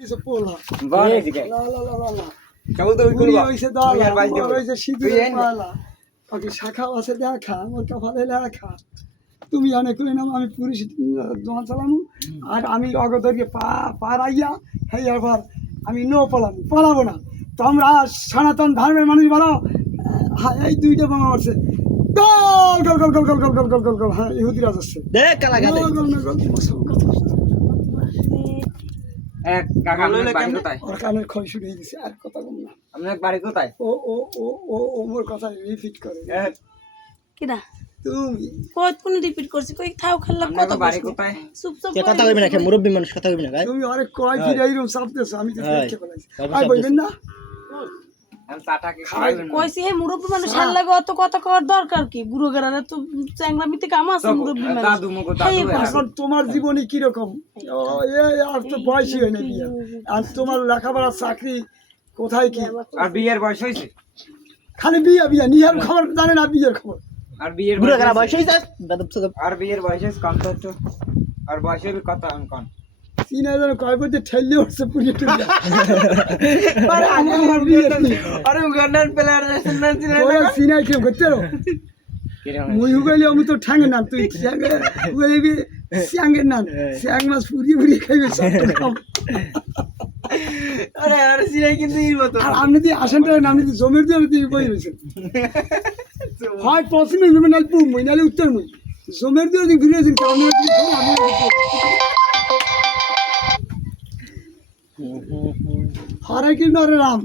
কিছু পোলা বলে দিকে লা লা লা লা লা কেউ তো পুরি করবা হইছে দাও আর বাইজ দেব হইছে সিঁদুরে পালা ওকে শাখা আছে দেখা আমার কপালে লেখা তুমি অনেক করে নাম আমি পুলিশ দোয়া চালামু আর আমি অগদরকে পারাইয়া হেই এবার আমি পলাবো না তোমরা সনাতন ধর্মের মানুষ বলো এই দুইটা বোমা মারছে গোল গোল গোল গোল গোল গোল গোল গোল গোল হ্যাঁ ইহুদিরা যাচ্ছে দেখ কালা গাদে এক কাকা আপনার বাড়ি কোথায় ওর কানের ক্ষয় শুরু হয়ে গেছে আর কথা বল না আপনার বাড়ি কোথায় ও ও ও ও ও মোর কথা রিপিট করে কিডা তুমি কত কোন রিপিট করছি কই থাও খেললাম কত আপনার বাড়ি কোথায় চুপ চুপ কে কথা কইবি না কে মুরব্বি মানুষ কথা কইবি না গায় তুমি আরে কয় ফিরে এইরকম চাপতেছো আমি তো হ্যাঁ। দেখতে পেলাইছি সব আই চাপ বলবেন না আমি চাটাকে খাইবেন কইছি হে মুরব্বি মানুষ হাল লাগে অত কথা কর দরকার কি বুড়ো গেরারে তো চ্যাংরামিতে কাম আছে মুরব্বি মানুষ দাদু মগো দাদু এখন তোমার জীবনে কি রকম আর তো বয়সই হয় না বিয়ে আর তোমার লেখাপড়া চাকরি কোথায় কি আর বিয়ের বয়স হইছে খালি বিয়ে বিয়ে নিহার খবর জানে না বিয়ের খবর আর বিয়ের বুড়ো বয়স গারা হইছে? বয়স হইছে বেদব সদব আর বিয়ের বয়স হইছে কম তো একটু আর বয়স হইবে কত কোন 3000 কয় বলতে ঠেললে উঠছে পুরি টুরি আরে আমার বিয়ে আরে উগান্ডার প্লেয়ার আছেন না ওরা সিনাই কেউ করতে রো কিরকম মুই হুগাইলে আমি তো ঠ্যাঙ্গে না তুই ঠ্যাঙ্গে হুগাইবি স্যাঙ্গে না স্যাং মাছ ফুরিয়ে ফুরিয়ে খাইবে সব কম আরে আরে সিলাই কিন্তু এই মত আর আপনি দিয়ে আসেনটা আপনি দিয়ে জমির দিয়ে আপনি বই রয়েছেন হয় পশ্চিমে জমি নাল পূব মই নালে উত্তর মই জমির দিয়ে দিন ঘুরে আছেন কারণ হরে কি নরে রাম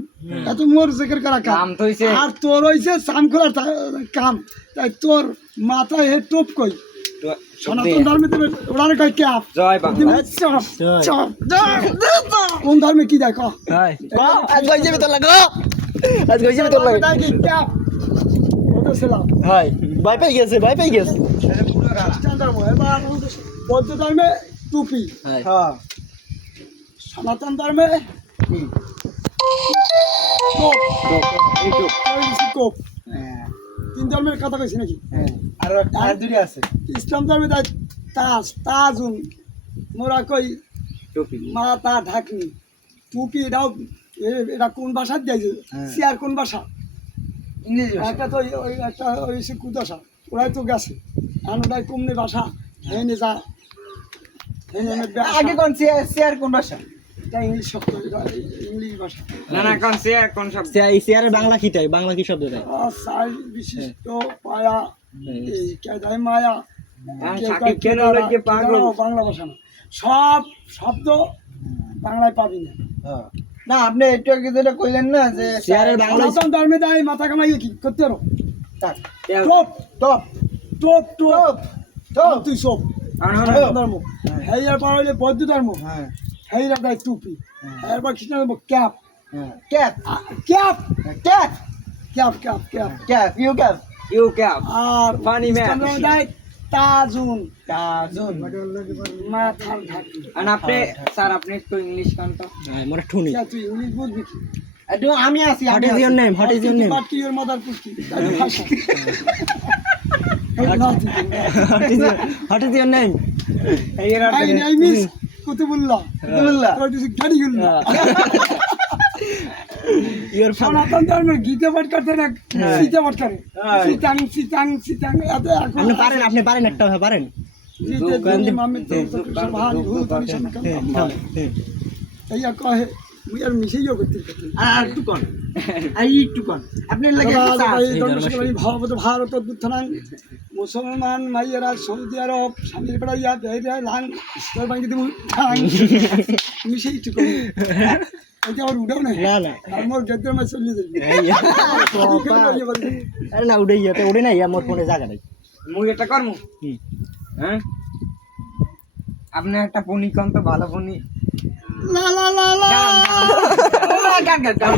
এত মোর জেকের করা কাম কাম তো হইছে আর তোর হইছে সাম খোলার কাম তাই তোর মাথায় হে টোপ কই সনাতন ধর্মে তুমি ওড়ানে কই ক্যাপ জয় বাংলা চপ চপ কোন ধর্মে কি দেখো হাই আজ কই যাবি তোর লাগো আজ কই যাবি তোর লাগো ক্যাপ ওটা ছিলাম হাই ভাই পাই গেছে পুরো গালা খ্রিস্টান ধর্ম এবার বৌদ্ধ ধর্মে টুপি হাই হ্যাঁ সনাতন ধর্মে কোপ এইটু কোপ তিন ধর্মের কথা কইছি নাকি আর দুই আছে ইসলাম ধর্মে তাই তাজুন মোরা কই টুপি মাথা ঢাকনি টুপি এটা কোন ভাষা দিয়েছে সিয়ার কোন ভাষা ইংরেজি একটা তো ওই একটা ওই কুদাসা ওরাই তো গেছে এখন ওটাই কমনি ভাষা হেনে যা হেনে আগে কোন শেয়ার কোন ভাষা এটা ইংলিশ শব্দ ইংলিশ ভাষা না না কোন সে কোন শব্দ শেয়ারের বাংলা কি তাই বাংলা কি শব্দ তাই সাই বিশিষ্ট পায়া এই কেদাই মায়া সাকিব কেন লাগে পাগল বাংলা ভাষা না সব শব্দ বাংলায় পাবি না না আপনি একটু আগে যেটা কইলেন না যে শেয়ারের বাংলা সনাতন ধর্মে দেয় মাথা কামাইয়ে কি করতে পারো থাক top top top top top তুই সব আর সনাতন ধর্ম হেয়ার পর হইলে বৌদ্ধ ধর্ম হ্যাঁ হেয়ার দেয় টুপি এরপর খ্রিস্টান ধর্ম cap cap cap cap cap cap cap cap you cap আর Funny man. ইসলাম ধর্ম দেয় তাজুন তাজুন মাথার ঢাকনি আর আপনি স্যার আপনি একটু ইংলিশ কোন তো মোরা ঠুনি ক্যা তুই ইংলিশ বুঝবি কি একটু আমি আছি what is your name but কি ইওর মাদার পুষ্টি হোয়াট ইজ ইওর নেম এই এর I miss কুতুবুল্লাহ তোর দিকে গাড়ি গেল ইওর সনাতন ধর্মের গীতা পাঠ করতে না সীতা পাঠ করে সীতাং সীতাং সীতাং এত এখন আপনি পারেন একটা পারেন জিতে জনি মামি তো সবহান ভূত নিশানকাম এইয়া কহে মুই আর মিশাইও করতে আর একটু কোন আপনি লাগে ভারত ভারত বুদ্ধনাং মুসলমান মাইয়েরা সৌদি আরব স্বামীর বেড়াইয়া বেড়ে লাং তোর বাঙ্গি দিব মিশাই একটু কম এটা আমার উঠাও না না না আর মোর গেদের মাছ চলে যাবে আরে না উড়ে যাতে উড়ে নাই আমার ফোনে জায়গা নাই মুই এটা করমু হ্যাঁ আপনি একটা পনি কোন তো ভালো পনি লা লা লা লা গান গান